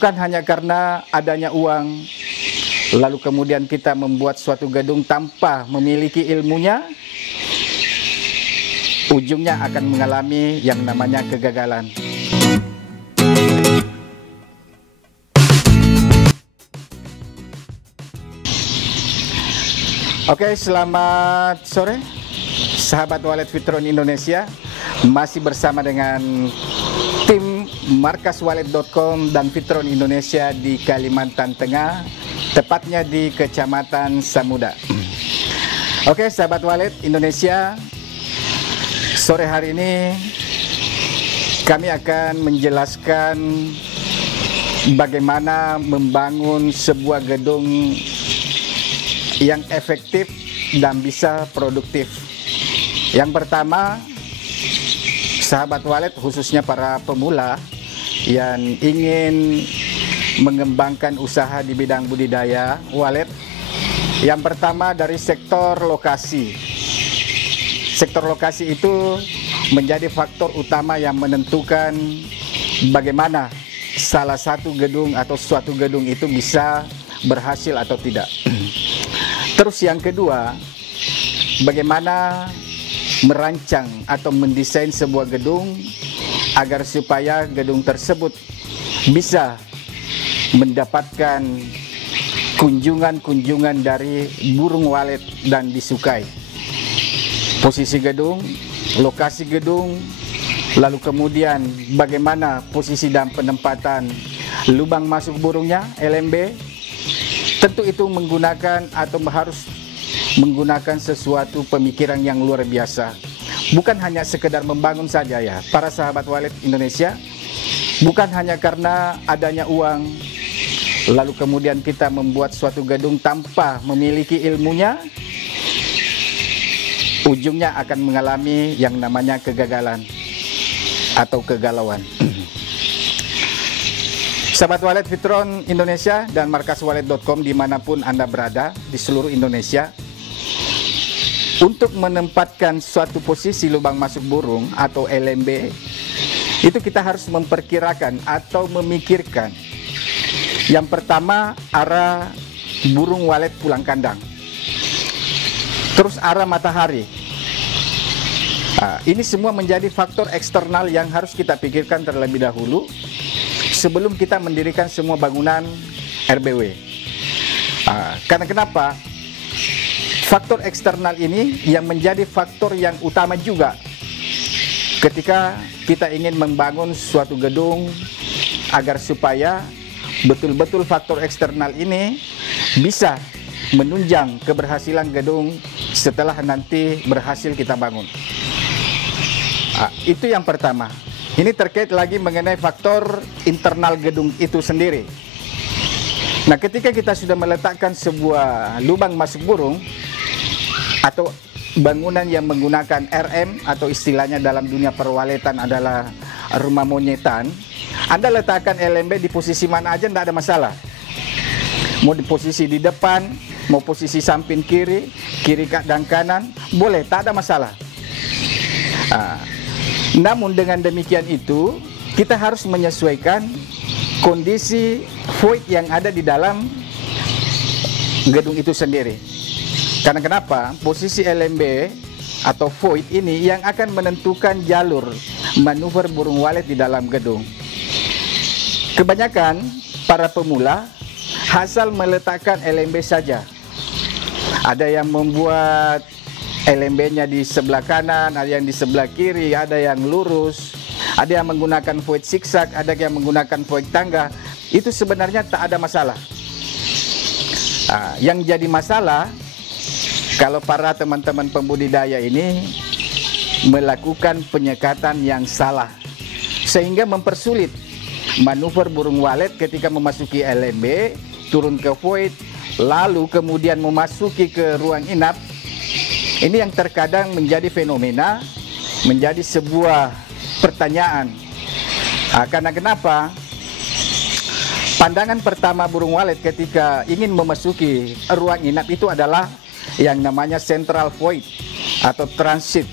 Bukan hanya karena adanya uang, lalu kemudian kita membuat suatu gedung tanpa memiliki ilmunya, ujungnya akan mengalami yang namanya kegagalan. Oke, selamat sore sahabat Wallet Fitron Indonesia. Masih bersama dengan tim markaswallet.com dan Fitron Indonesia di Kalimantan Tengah, tepatnya di Kecamatan Samuda. Oke, sahabat Wallet Indonesia, sore hari ini kami akan menjelaskan bagaimana membangun sebuah gedung yang efektif dan bisa produktif. Yang pertama, sahabat Wallet khususnya para pemula yang ingin mengembangkan usaha di bidang budidaya Wallet, yang pertama dari sektor lokasi. Sektor lokasi itu menjadi faktor utama yang menentukan bagaimana salah satu gedung atau suatu gedung itu bisa berhasil atau tidak. Terus yang kedua, bagaimana merancang atau mendesain sebuah gedung agar supaya gedung tersebut bisa mendapatkan kunjungan-kunjungan dari burung walet dan disukai. Posisi gedung, lokasi gedung, lalu kemudian bagaimana posisi dan penempatan lubang masuk burungnya, LMB. Tentu itu menggunakan atau harus menggunakan sesuatu pemikiran yang luar biasa. Bukan hanya sekedar membangun saja ya, para sahabat Wallet Indonesia. Bukan hanya karena adanya uang, lalu kemudian kita membuat suatu gedung tanpa memiliki ilmunya, ujungnya akan mengalami yang namanya kegagalan atau kegalauan. Sahabat Wallet Fitron Indonesia dan markaswallet.com dimanapun Anda berada di seluruh Indonesia, untuk menempatkan suatu posisi lubang masuk burung atau LMB, itu kita harus memperkirakan atau memikirkan. Yang pertama, arah burung walet pulang kandang. Terus arah matahari. Nah, ini semua menjadi faktor eksternal yang harus kita pikirkan terlebih dahulu sebelum kita mendirikan semua bangunan RBW. Karena kenapa? Faktor eksternal ini yang menjadi faktor yang utama juga ketika kita ingin membangun suatu gedung, agar supaya betul-betul faktor eksternal ini bisa menunjang keberhasilan gedung setelah nanti berhasil kita bangun. Itu yang pertama. Ini terkait lagi mengenai faktor internal gedung itu sendiri. Nah, ketika kita sudah meletakkan sebuah lubang masuk burung atau bangunan yang menggunakan RM atau istilahnya dalam dunia perwaletan adalah rumah monyetan, Anda letakkan LMB di posisi mana aja tidak ada masalah. Mau di posisi di depan, mau posisi samping kiri, kiri dan kanan, boleh, tak ada masalah. Namun dengan demikian itu, kita harus menyesuaikan kondisi void yang ada di dalam gedung itu sendiri. Karena kenapa? Posisi LMB atau void ini yang akan menentukan jalur manuver burung walet di dalam gedung. Kebanyakan para pemula asal meletakkan LMB saja. Ada yang membuat LMB-nya di sebelah kanan, ada yang di sebelah kiri, ada yang lurus, ada yang menggunakan void zigzag, ada yang menggunakan void tangga. Itu sebenarnya tak ada masalah. Yang jadi masalah kalau para teman-teman pembudidaya ini melakukan penyekatan yang salah, sehingga mempersulit manuver burung walet ketika memasuki LMB, turun ke void, lalu kemudian memasuki ke ruang inap. Ini yang terkadang menjadi fenomena, menjadi sebuah pertanyaan. Karena kenapa? Pandangan pertama burung walet ketika ingin memasuki ruang inap itu adalah yang namanya central void atau transit,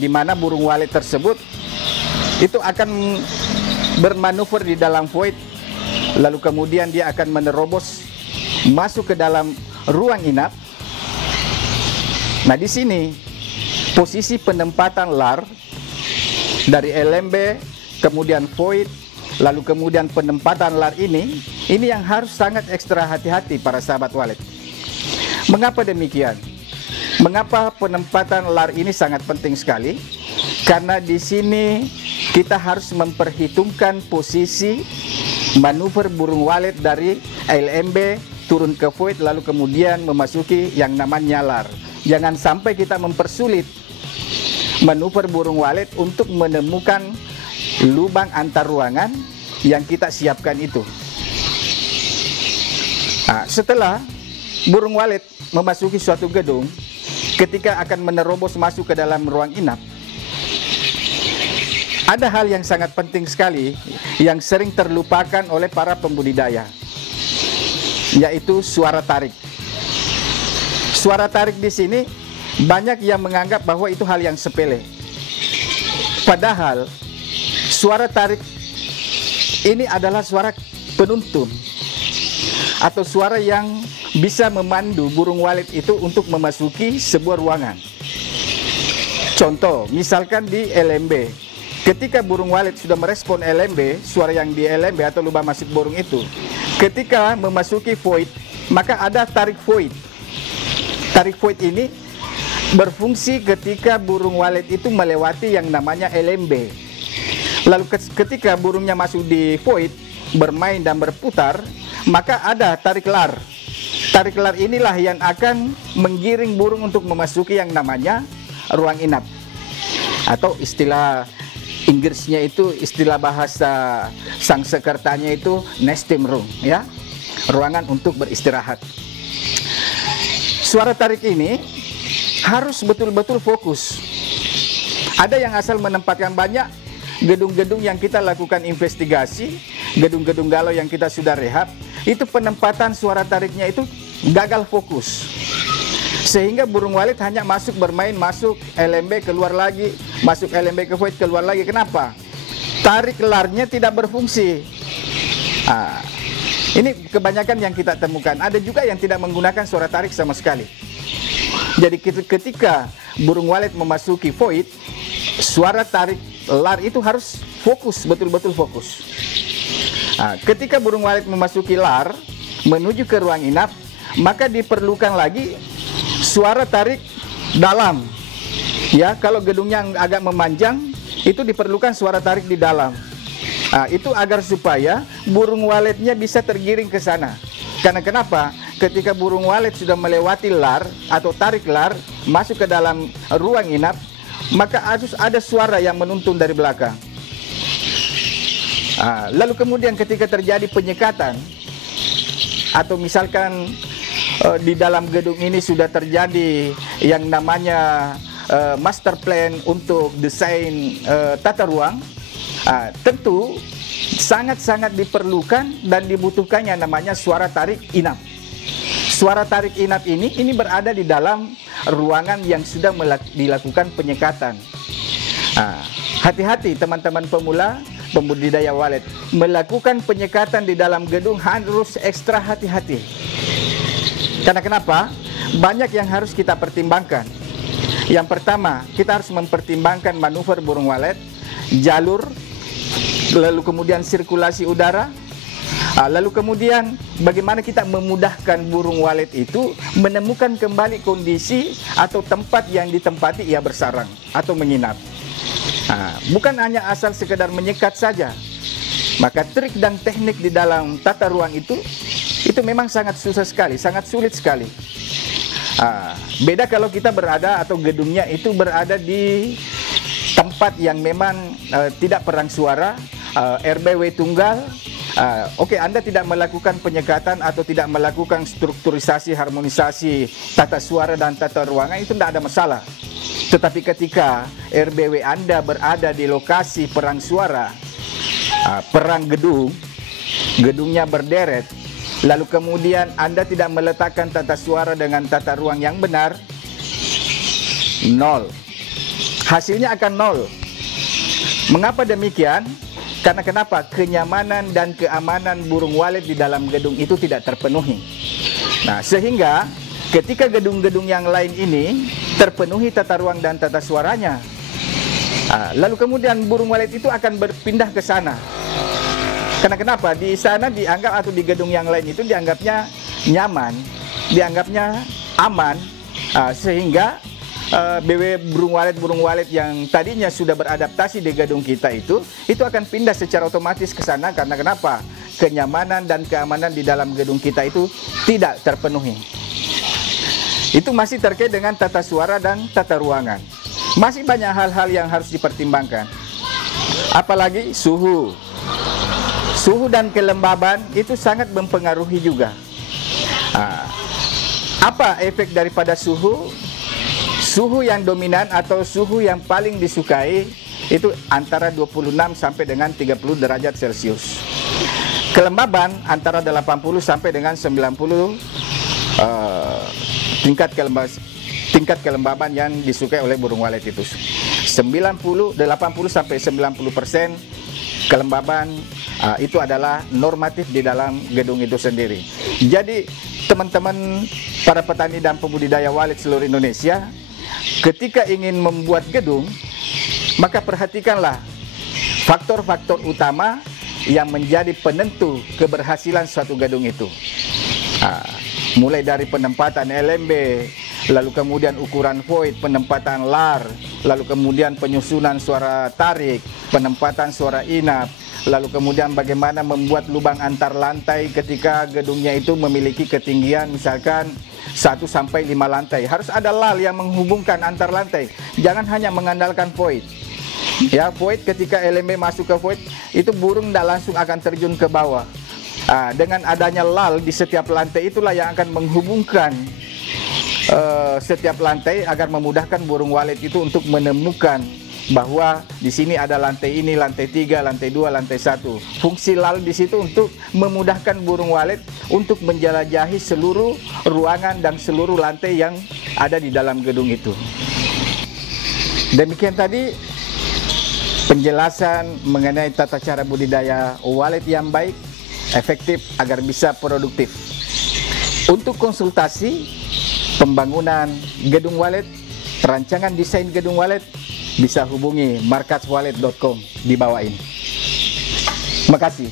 di mana burung walet tersebut itu akan bermanuver di dalam void lalu kemudian dia akan menerobos masuk ke dalam ruang inap. Nah, di sini posisi penempatan LAR dari LMB, kemudian void, lalu kemudian penempatan LAR ini yang harus sangat ekstra hati-hati para sahabat walet. Mengapa demikian? Mengapa penempatan LAR ini sangat penting sekali? Karena di sini kita harus memperhitungkan posisi manuver burung walet dari LMB turun ke void lalu kemudian memasuki yang namanya LAR. Jangan sampai kita mempersulit manuver burung walet untuk menemukan lubang antar ruangan yang kita siapkan itu. Nah, setelah burung walet memasuki suatu gedung, ketika akan menerobos masuk ke dalam ruang inap, ada hal yang sangat penting sekali yang sering terlupakan oleh para pembudidaya, yaitu suara tarik. Suara tarik di sini banyak yang menganggap bahwa itu hal yang sepele. Padahal suara tarik ini adalah suara penuntun atau suara yang bisa memandu burung walet itu untuk memasuki sebuah ruangan. Contoh, misalkan di LMB, ketika burung walet sudah merespon LMB, suara yang di LMB atau lubang masuk burung itu, ketika memasuki void, maka ada tarik void. Tarik void ini berfungsi ketika burung walet itu melewati yang namanya LMB. Lalu ketika burungnya masuk di void, bermain dan berputar, maka ada tarik LAR. Tarik LAR inilah yang akan menggiring burung untuk memasuki yang namanya ruang inap. Atau istilah Inggrisnya itu, istilah bahasa Sangsekertanya itu nesting room, ya, ruangan untuk beristirahat. Suara tarik ini harus betul-betul fokus. Ada yang asal menempatkan banyak gedung-gedung yang kita lakukan investigasi, gedung-gedung galau yang kita sudah rehab, itu penempatan suara tariknya itu gagal fokus. Sehingga burung walet hanya masuk bermain, masuk LMB, keluar lagi, masuk LMB ke void, keluar lagi. Kenapa? Tarik LAR-nya tidak berfungsi. Ini kebanyakan yang kita temukan. Ada juga yang tidak menggunakan suara tarik sama sekali. Jadi ketika burung walet memasuki void, suara tarik LAR itu harus fokus, betul-betul fokus. Ketika burung walet memasuki LAR menuju ke ruang inap, maka diperlukan lagi suara tarik dalam. Ya, kalau gedungnya agak memanjang, itu diperlukan suara tarik di dalam. Itu agar supaya burung waletnya bisa tergiring ke sana. Karena kenapa? Ketika burung walet sudah melewati LAR atau tarik LAR masuk ke dalam ruang inap, maka harus ada suara yang menuntun dari belakang. Lalu kemudian ketika terjadi penyekatan, atau misalkan di dalam gedung ini sudah terjadi yang namanya master plan untuk desain tata ruang, tentu sangat-sangat diperlukan dan dibutuhkan yang namanya suara tarik inap. Suara tarik inap ini berada di dalam ruangan yang sudah dilakukan penyekatan. Hati-hati teman-teman pemula pembudidaya walet, melakukan penyekatan di dalam gedung harus ekstra hati-hati. Karena kenapa? Banyak yang harus kita pertimbangkan. Yang pertama, kita harus mempertimbangkan manuver burung walet, jalur, lalu kemudian sirkulasi udara, lalu kemudian bagaimana kita memudahkan burung walet itu menemukan kembali kondisi atau tempat yang ditempati ia bersarang atau menginap. Bukan hanya asal sekedar menyekat saja. Maka trik dan teknik di dalam tata ruang itu memang sangat susah sekali, sangat sulit sekali. Beda kalau kita berada atau gedungnya itu berada di tempat yang memang tidak perang suara, RBW tunggal. Oke, Anda tidak melakukan penyekatan atau tidak melakukan strukturisasi, harmonisasi tata suara dan tata ruangan, itu tidak ada masalah. Tetapi ketika RBW Anda berada di lokasi perang suara, perang gedung, gedungnya berderet, lalu kemudian Anda tidak meletakkan tata suara dengan tata ruang yang benar, nol. Hasilnya akan nol. Mengapa demikian? Karena kenapa? Kenyamanan dan keamanan burung walet di dalam gedung itu tidak terpenuhi. Nah, sehingga ketika gedung-gedung yang lain ini terpenuhi tata ruang dan tata suaranya, lalu kemudian burung walet itu akan berpindah ke sana. Karena kenapa? Di sana dianggap, atau di gedung yang lain itu dianggapnya nyaman, dianggapnya aman, sehingga burung walet yang tadinya sudah beradaptasi di gedung kita itu akan pindah secara otomatis ke sana. Karena kenapa? Kenyamanan dan keamanan di dalam gedung kita itu tidak terpenuhi. Itu masih terkait dengan tata suara dan tata ruangan. Masih banyak hal-hal yang harus dipertimbangkan. Apalagi suhu. Suhu dan kelembaban itu sangat mempengaruhi juga. Apa efek daripada suhu? Suhu yang dominan atau suhu yang paling disukai itu antara 26 sampai dengan 30 derajat Celcius. Kelembaban antara 80 sampai dengan 90 tingkat kelembaban yang disukai oleh burung walet itu. 80 sampai 90% kelembaban itu adalah normatif di dalam gedung itu sendiri. Jadi teman-teman para petani dan pembudidaya walet seluruh Indonesia, ketika ingin membuat gedung, maka perhatikanlah faktor-faktor utama yang menjadi penentu keberhasilan suatu gedung itu. Mulai dari penempatan LMB, lalu kemudian ukuran void, penempatan lar, lalu kemudian penyusunan suara tarik, penempatan suara inap, lalu kemudian bagaimana membuat lubang antar lantai ketika gedungnya itu memiliki ketinggian misalkan 1 sampai 5 lantai. Harus ada lal yang menghubungkan antar lantai. Jangan hanya mengandalkan void. Ya, void, ketika LMB masuk ke void, itu burung tidak langsung akan terjun ke bawah. Dengan adanya lal di setiap lantai, itulah yang akan menghubungkan setiap lantai agar memudahkan burung walet itu untuk menemukan bahwa di sini ada lantai ini, lantai 3, lantai 2, lantai 1. Fungsi lal di situ untuk memudahkan burung walet untuk menjelajahi seluruh ruangan dan seluruh lantai yang ada di dalam gedung itu. Demikian tadi penjelasan mengenai tata cara budidaya walet yang baik, efektif agar bisa produktif. Untuk konsultasi pembangunan gedung walet, rancangan desain gedung walet, bisa hubungi markaswalet.com di bawah ini. Terima kasih.